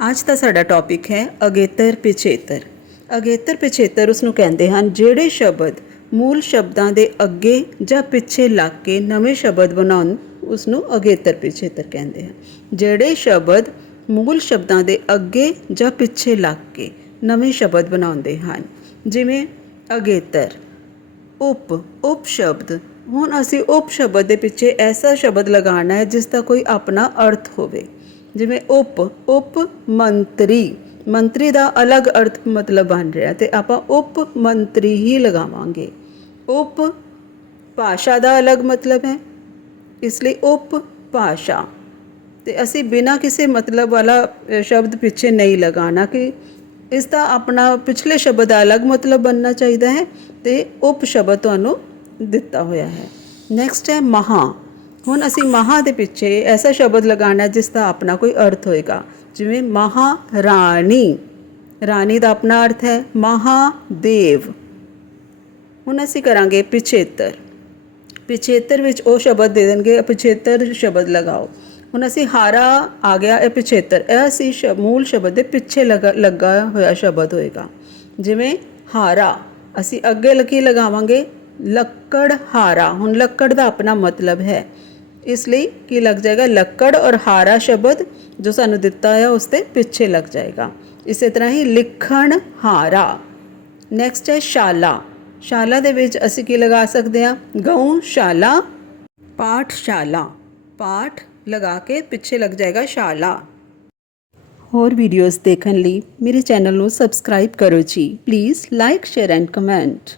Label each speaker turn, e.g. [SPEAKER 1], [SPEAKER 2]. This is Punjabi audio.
[SPEAKER 1] ਅੱਜ ਦਾ ਸਾਡਾ ਟੌਪਿਕ ਹੈ ਅਗੇਤਰ ਪਿਛੇਤਰ। ਅਗੇਤਰ ਪਿਛੇਤਰ ਉਸ ਨੂੰ ਕਹਿੰਦੇ ਹਨ, ਜਿਹੜੇ ਸ਼ਬਦ ਮੂਲ ਸ਼ਬਦਾਂ ਦੇ ਅੱਗੇ ਜਾਂ ਪਿੱਛੇ ਲੱਗ ਕੇ ਨਵੇਂ ਸ਼ਬਦ ਬਣਾਉਣ ਉਸ ਨੂੰ ਅਗੇਤਰ ਪਿਛੇਤਰ ਕਹਿੰਦੇ ਹਨ। ਜਿਹੜੇ ਸ਼ਬਦ ਮੂਲ ਸ਼ਬਦਾਂ ਦੇ ਅੱਗੇ ਜਾਂ ਪਿੱਛੇ ਲੱਗ ਕੇ ਨਵੇਂ ਸ਼ਬਦ ਬਣਾਉਂਦੇ ਹਨ, ਜਿਵੇਂ ਅਗੇਤਰ, ਉਪ ਉਪ ਸ਼ਬਦ। ਹੁਣ ਅਸੀਂ ਉਪ ਸ਼ਬਦ ਦੇ ਪਿੱਛੇ ਐਸਾ ਸ਼ਬਦ ਲਗਾਉਣਾ ਹੈ ਜਿਸ ਦਾ ਕੋਈ ਆਪਣਾ ਅਰਥ ਹੋਵੇ। ਜਿਵੇਂ ਉਪ ਉਪ ਮੰਤਰੀ। ਮੰਤਰੀ ਦਾ ਅਲੱਗ ਅਰਥ ਮਤਲਬ ਬਣ ਰਿਹਾ ਤੇ ਆਪਾਂ ਉਪ ਮੰਤਰੀ ਹੀ ਲਗਾਵਾਂਗੇ। ਉਪ ਭਾਸ਼ਾ ਦਾ ਅਲੱਗ ਮਤਲਬ ਹੈ, ਇਸ ਲਈ ਉਪ ਭਾਸ਼ਾ। ਤੇ ਅਸੀਂ ਬਿਨਾਂ ਕਿਸੇ ਮਤਲਬ ਵਾਲਾ ਸ਼ਬਦ ਪਿੱਛੇ ਨਹੀਂ ਲਗਾਉਣਾ ਕਿ ਇਸ ਦਾ ਆਪਣਾ ਪਿਛਲੇ ਸ਼ਬਦ ਦਾ ਅਲੱਗ ਮਤਲਬ ਬਣਨਾ ਚਾਹੀਦਾ ਹੈ ਤੇ ਉਪ ਸ਼ਬਦ ਤੁਹਾਨੂੰ ਦਿੱਤਾ ਹੋਇਆ ਹੈ। ਨੈਕਸਟ ਹੈ ਮਹਾ। ਹੁਣ ਅਸੀਂ ਮਹਾ ਦੇ ਪਿੱਛੇ ਐਸਾ ਸ਼ਬਦ ਲਗਾਉਣਾ ਹੈ ਜਿਸ ਦਾ ਆਪਣਾ ਕੋਈ ਅਰਥ ਹੋਏਗਾ। ਜਿਵੇਂ ਮਹਾਰਾਣੀ ਰਾਣੀ। ਰਾਣੀ ਦਾ ਆਪਣਾ ਅਰਥ ਹੈ ਮਹਾਦੇਵ ਹੁਣ ਅਸੀਂ ਕਰਾਂਗੇ ਪਿਛੇਤਰ। ਪਿਛੇਤਰ ਵਿੱਚ ਉਹ ਸ਼ਬਦ ਦੇ ਦੇਣਗੇ, ਪਿਛੇਤਰ ਸ਼ਬਦ ਲਗਾਓ। ਹੁਣ ਅਸੀਂ ਹਾਰਾ ਆ ਗਿਆ, ਇਹ ਪਿਛੇਤਰ। ਇਹ ਅਸੀਂ ਸ਼- ਮੂਲ ਸ਼ਬਦ ਦੇ ਪਿੱਛੇ ਲਗਾ, ਲੱਗਾ ਹੋਇਆ ਸ਼ਬਦ ਹੋਏਗਾ। ਜਿਵੇਂ ਹਾਰਾ। ਅਸੀਂ ਅੱਗੇ ਲਕੀ ਲਗਾਵਾਂਗੇ? ਲੱਕੜ ਹਾਰਾ। ਹੁਣ ਲੱਕੜ ਦਾ ਆਪਣਾ ਮਤਲਬ ਹੈ। ਇਸ ਲਈ ਕੀ ਲੱਗ ਜਾਏਗਾ? ਲੱਕੜ ਔਰ ਹਾਰਾ ਸ਼ਬਦ ਜੋ ਸਾਨੂੰ ਦਿੱਤਾ ਹੈ ਉਸ ਦੇ ਪਿੱਛੇ ਲੱਗ ਜਾਏਗਾ। ਇਸੇ ਤਰ੍ਹਾਂ ਹੀ ਲਿਖਣ ਹਾਰਾ। ਨੈਕਸਟ ਹੈ ਸ਼ਾਲਾ। ਸ਼ਾਲਾ ਦੇ ਵਿੱਚ ਅਸੀਂ ਕੀ ਲਗਾ ਸਕਦੇ ਹਾਂ? ਗਊ ਗਊਸ਼ਾਲਾ ਪਾਠਸ਼ਾਲਾ ਪਾਠ ਲਗਾ ਕੇ ਪਿੱਛੇ ਲੱਗ ਜਾਏਗਾ ਸ਼ਾਲਾ। ਹੋਰ ਵੀਡੀਓਜ਼ ਦੇਖਣ ਲਈ ਮੇਰੇ ਚੈਨਲ ਨੂੰ ਸਬਸਕ੍ਰਾਈਬ ਕਰੋ ਜੀ। Please like share and comment